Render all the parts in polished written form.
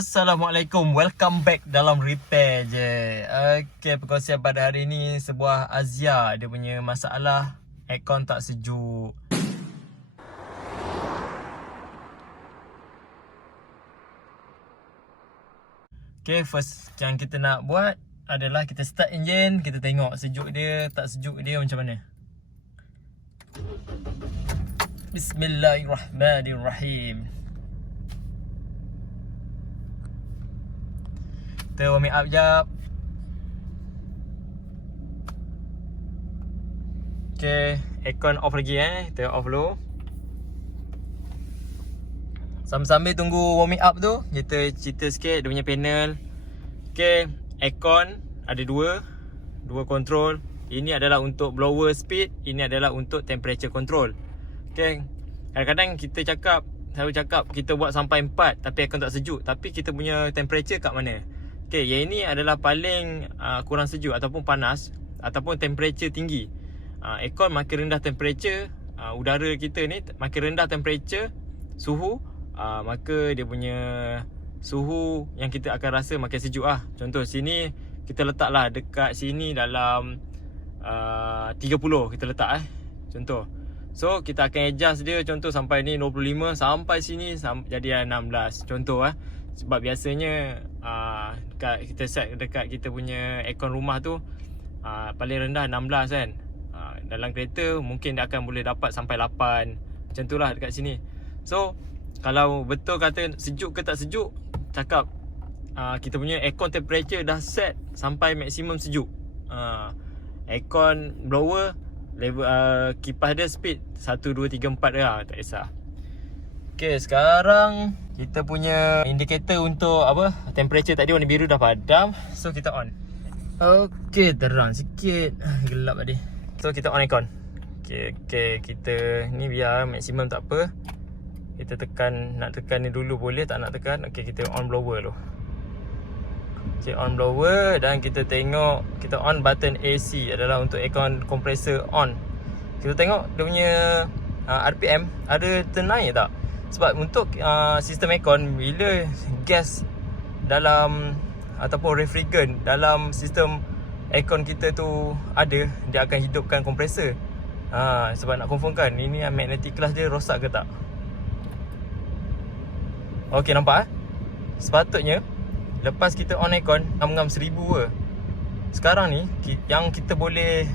Assalamualaikum, welcome back dalam repair je. Okay, perkongsian pada hari ni sebuah Azia. Dia punya masalah aircon tak sejuk. Okay, first yang kita nak buat adalah kita start enjin. Kita tengok sejuk dia, tak sejuk dia macam mana. Bismillahirrahmanirrahim. Kita warming up jap. Okay, aircon off lagi kita off dulu. Sambil-sambil tunggu warming up tu, kita cerita sikit dia punya panel. Okay, aircon ada dua control. Ini adalah untuk blower speed, ini adalah untuk temperature control. Okay, kadang-kadang kita selalu cakap kita buat sampai 4 tapi aircon tak sejuk, tapi kita punya temperature kat mana? Okay, yang ini adalah paling kurang sejuk ataupun panas ataupun temperature tinggi. Aircon makin rendah temperature, udara kita ni makin rendah temperature, suhu, maka dia punya suhu yang kita akan rasa makin sejuk lah. Contoh sini kita letaklah dekat sini dalam 30 kita letak contoh. So kita akan adjust dia contoh sampai ni 25, sampai sini jadi 16 contoh Sebab biasanya kita set dekat kita punya aircon rumah tu paling rendah 16 kan. Dalam kereta mungkin dia akan boleh dapat sampai 8. Macam tu lah dekat sini. So kalau betul kata sejuk ke tak sejuk, cakap kita punya aircon temperature dah set sampai maksimum sejuk. Aircon blower level kipas dia speed 1, 2, 3, 4 dia tak kisah. Okay, sekarang kita punya indikator untuk temperature tadi warna biru dah padam. So kita on. Okay, terang sikit, gelap tadi. So kita on aircon. Okay, kita ni biar maksimum tak apa. Kita nak tekan ni dulu boleh, tak nak tekan. Okay, kita on blower dulu. Okay, on blower dan kita tengok, kita on button AC adalah untuk aircon compressor on. Kita tengok dia punya RPM ada ternaik tak? Sebab untuk sistem aircon, bila gas dalam ataupun refrigerant dalam sistem aircon kita tu ada, dia akan hidupkan kompresor. Sebab nak confirmkan ini magnetic clutch dia rosak ke tak. Okey, nampak sepatutnya lepas kita on aircon ngam-ngam 1000 ke. Sekarang ni yang kita boleh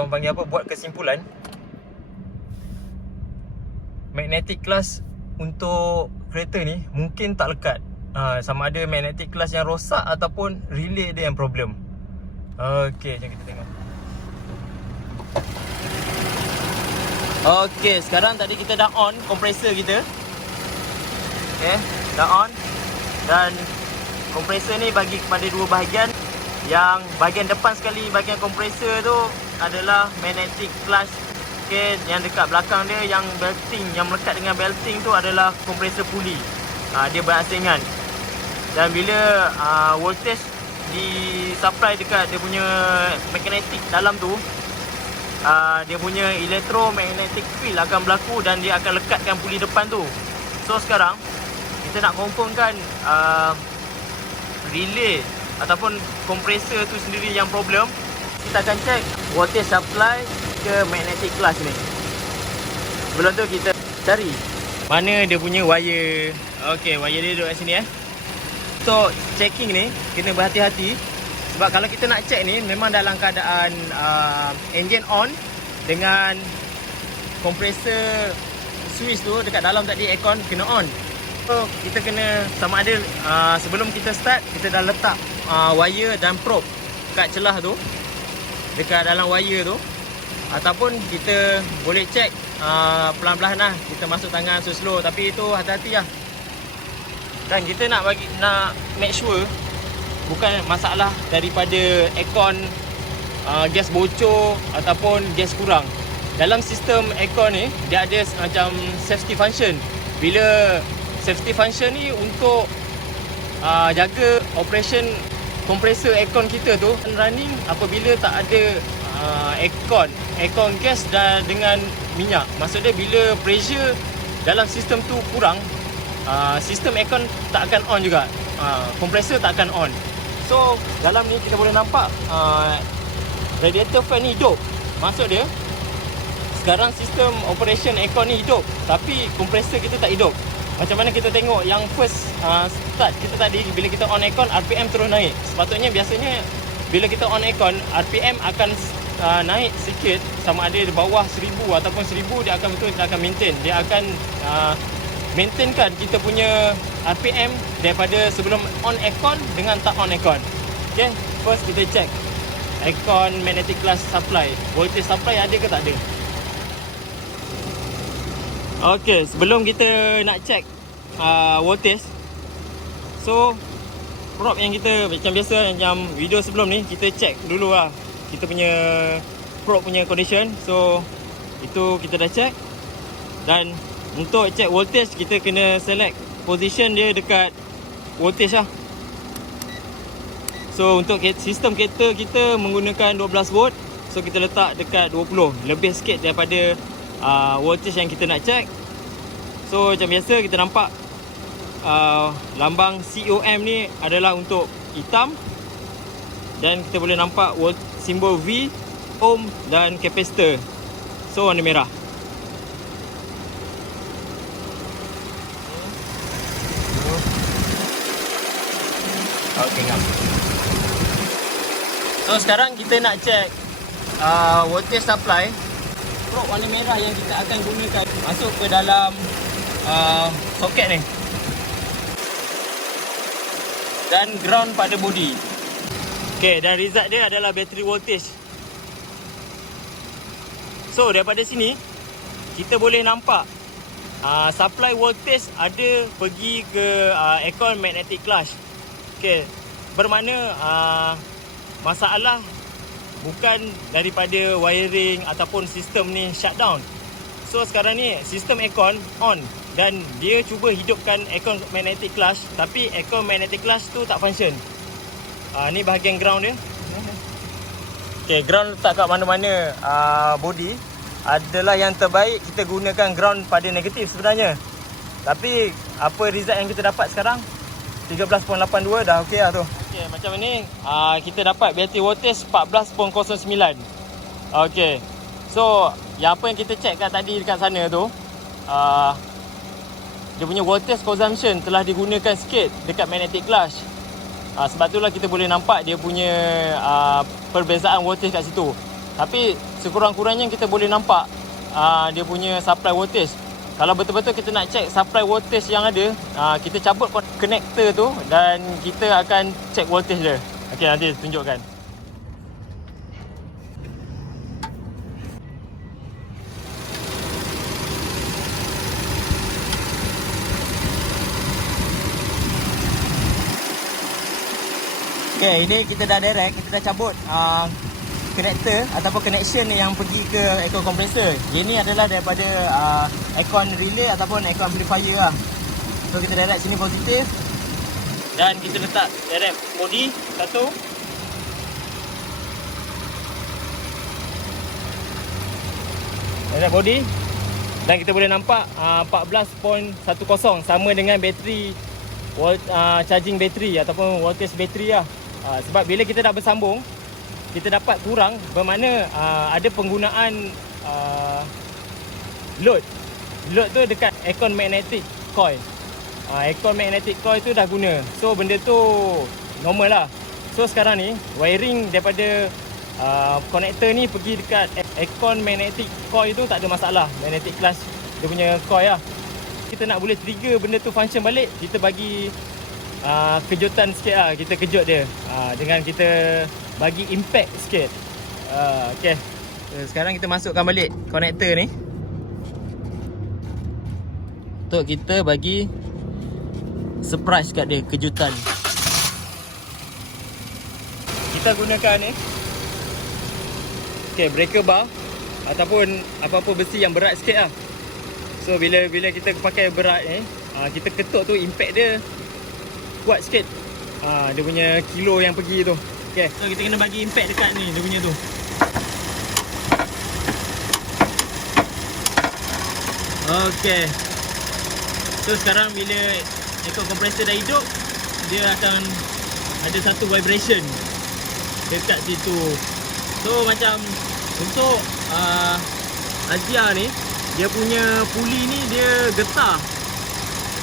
orang panggil buat kesimpulan, magnetic clutch untuk kereta ni mungkin tak lekat. Sama ada magnetic clutch yang rosak ataupun relay dia yang problem. Okey, jom kita tengok. Okey, sekarang tadi kita dah on kompresor kita. Okay, dah on. Dan kompresor ni bagi kepada dua bahagian. Yang bahagian depan sekali, bahagian kompresor tu adalah magnetic clutch. Okay, yang dekat belakang dia yang belting, yang melekat dengan belting tu adalah kompresor puli. Dia berasingan. Dan bila voltage di supply dekat dia punya magnetic dalam tu, dia punya electromagnetic field akan berlaku dan dia akan lekatkan puli depan tu. So sekarang kita nak confirmkan relay ataupun kompresor tu sendiri yang problem. Kita akan check voltage supply ke magnetic clutch ni. Sebelum tu kita cari mana dia punya wire. Okey, wire dia duduk kat sini Untuk checking ni kena berhati-hati. Sebab kalau kita nak check ni memang dalam keadaan engine on dengan kompresor switch tu dekat dalam tadi aircon kena on. So kita kena sama ada sebelum kita start kita dah letak wire dan probe kat celah tu, dekat dalam wire tu, ataupun kita boleh check pelan-pelan lah, kita masuk tangan slow, tapi itu hati-hati lah. Dan kita nak make sure bukan masalah daripada aircon gas bocor ataupun gas kurang. Dalam sistem aircon ni dia ada macam safety function. Bila safety function ni untuk jaga operation kompresor aircon kita tu running apabila tak ada aircon gas dan dengan minyak. Maksudnya bila pressure dalam sistem tu kurang, sistem aircon tak akan on juga. Kompresor tak akan on. So dalam ni kita boleh nampak radiator fan ni hidup. Maksud dia sekarang sistem operation aircon ni hidup, tapi kompresor kita tak hidup. Macam mana kita tengok yang first start kita tadi, bila kita on aircon, RPM terus naik. Sepatutnya biasanya bila kita on aircon, RPM akan naik sikit, sama ada di bawah 1000 ataupun 1000, dia akan betul, kita akan maintain. Dia akan maintainkan kita punya RPM daripada sebelum on aircon dengan tak on aircon. Okay, first kita check aircon magnetic class supply, voltage supply ada ke tak ada. Okay, sebelum kita nak check voltage, so probe yang kita macam biasa macam video sebelum ni, kita check dulu lah kita punya probe punya condition. So itu kita dah check. Dan untuk check voltage, kita kena select position dia dekat voltage lah. So untuk sistem kereta kita menggunakan 12 volt, so kita letak dekat 20, lebih sikit daripada voltage yang kita nak check. So macam biasa kita nampak lambang COM ni adalah untuk hitam, dan kita boleh nampak simbol V, ohm dan capacitor, so warna merah. Okay, so sekarang kita nak check voltage supply. Probe warna merah yang kita akan gunakan masuk ke dalam soket ni, dan ground pada body. Okay, dan result dia adalah battery voltage. So daripada sini kita boleh nampak supply voltage ada pergi ke aircon magnetic clutch. Okay, bermakna masalah bukan daripada wiring ataupun sistem ni shutdown. So sekarang ni sistem aircon on, dan dia cuba hidupkan aircon magnetic clutch, tapi aircon magnetic clutch tu tak function. Ni bahagian ground dia. Okay, ground letak kat mana-mana body adalah yang terbaik. Kita gunakan ground pada negatif sebenarnya, tapi apa result yang kita dapat sekarang 13.82 dah okey lah tu. Okay, macam ni kita dapat battery voltage 14.09. Okay, so yang apa yang kita check kat tadi dekat sana tu, dia punya voltage consumption telah digunakan sikit dekat magnetic clutch. Sebab itulah kita boleh nampak dia punya perbezaan voltage kat situ. Tapi sekurang-kurangnya kita boleh nampak dia punya supply voltage. Kalau betul-betul kita nak check supply voltage yang ada, kita cabut connector tu dan kita akan check voltage dia. Okey, nanti tunjukkan. Okay, ini kita dah direct, kita dah cabut connector ataupun connection yang pergi ke aircon compressor. Ini adalah daripada aircon relay ataupun aircon amplifier lah. So kita direct sini positif, dan kita letak direct body satu. Direct body, dan kita boleh nampak 14.10 sama dengan bateri charging bateri ataupun voltage bateri lah. Sebab bila kita dah bersambung, kita dapat kurang, bermakna ada penggunaan load tu dekat aircon magnetic coil. Aircon magnetic coil tu dah guna, so benda tu normal lah. So sekarang ni wiring daripada connector ni pergi dekat aircon magnetic coil tu tak ada masalah. Magnetic clutch dia punya coil lah. Kita nak boleh trigger benda tu function balik, kita bagi kejutan sikit lah. Kita kejut dia dengan kita bagi impact sikit. Okay, sekarang kita masukkan balik connector ni untuk kita bagi surprise kat dia, kejutan. Kita gunakan ni, okay, breaker bar ataupun apa-apa besi yang berat sikit lah. So bila kita pakai berat ni, kita ketuk tu impact dia kuat sikit. Dia punya kilo yang pergi tu. Okay, so kita kena bagi impact dekat ni, dia punya tu. Okay, So sekarang bila aircon compressor dah hidup, dia akan ada satu vibration dekat situ. So macam untuk Azia ni, dia punya puli ni dia getah.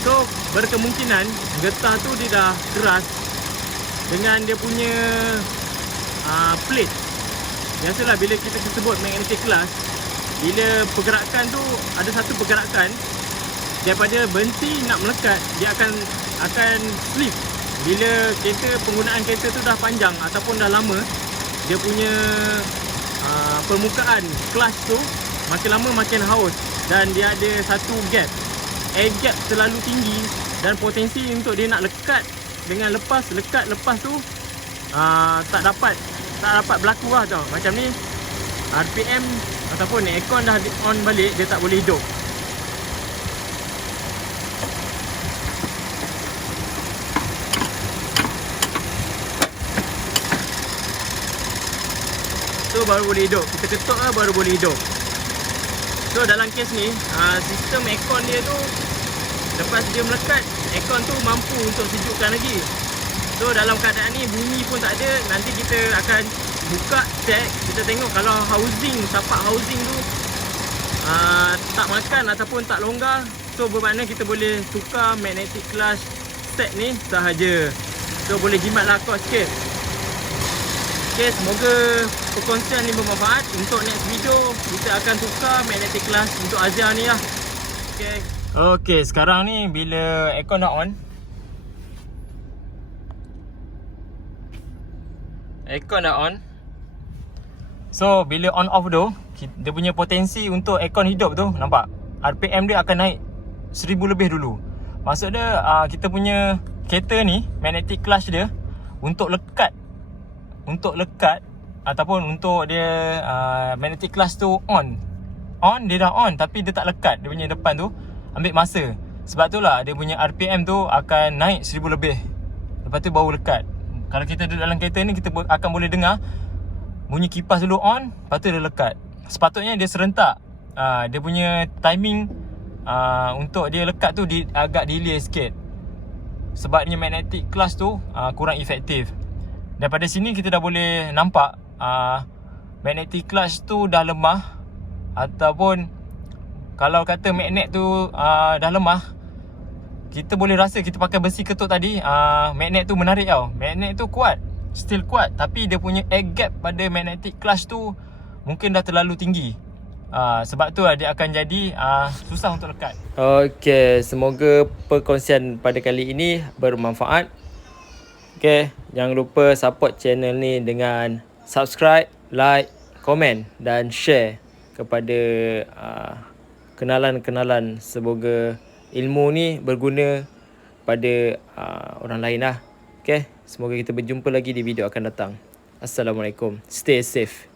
So berkemungkinan getah tu dia dah keras dengan dia punya plate. Biasalah bila kita sebut magnetic class, bila pergerakan tu ada satu pergerakan daripada berhenti nak melekat, dia akan slip. Bila penggunaan kereta tu dah panjang ataupun dah lama, dia punya permukaan clutch tu makin lama makin haus dan dia ada satu gap. Air gap terlalu tinggi dan potensi untuk dia nak lekat dengan lepas tu tak dapat berlaku lah tau. Macam ni RPM ataupun aircon dah on balik, dia tak boleh hidup. So baru boleh hidup. Kita ketuk lah baru boleh hidup. So dalam kes ni sistem aircon dia tu, lepas dia melekat, aircon tu mampu untuk sejukkan lagi. So dalam keadaan ni bunyi pun tak ada. Nanti kita akan buka check, kita tengok kalau tapak housing tu tak makan ataupun tak longgar, so bermakna kita boleh tukar magnetic clutch set ni sahaja. So boleh jimatlah kos sikit. Okay, semoga perkongsian ni bermanfaat. Untuk next video, kita akan tukar magnetic clutch untuk Azia ni lah. Okay, sekarang ni bila aircon dah on, so bila on off tu, dia punya potensi untuk aircon hidup tu, nampak? RPM dia akan naik 1000 lebih dulu. Maksud dia kita punya kereta ni, magnetic clutch dia untuk lekat ataupun untuk dia magnetic clutch tu on, dia dah on tapi dia tak lekat. Dia punya depan tu ambil masa. Sebab tu lah dia punya RPM tu akan naik 1000 lebih. Lepas tu baru lekat. Kalau kita duduk dalam kereta ni, kita akan boleh dengar bunyi kipas dulu on, lepas tu dia lekat. Sepatutnya dia serentak. Dia punya timing untuk dia lekat tu agak delay sikit. Sebabnya magnetic clutch tu kurang efektif. Daripada sini kita dah boleh nampak magnetic clutch tu dah lemah. Ataupun kalau kata magnet tu dah lemah, kita boleh rasa, kita pakai besi ketuk tadi, magnet tu menarik tau. Magnet tu kuat, still kuat, tapi dia punya air gap pada magnetic clutch tu mungkin dah terlalu tinggi. Sebab tu dia akan jadi susah untuk lekat. Okay, semoga perkongsian pada kali ini bermanfaat. Okay, jangan lupa support channel ni dengan subscribe, like, komen dan share kepada kenalan-kenalan. Semoga ilmu ni berguna pada orang lain lah. Okay, semoga kita berjumpa lagi di video akan datang. Assalamualaikum. Stay safe.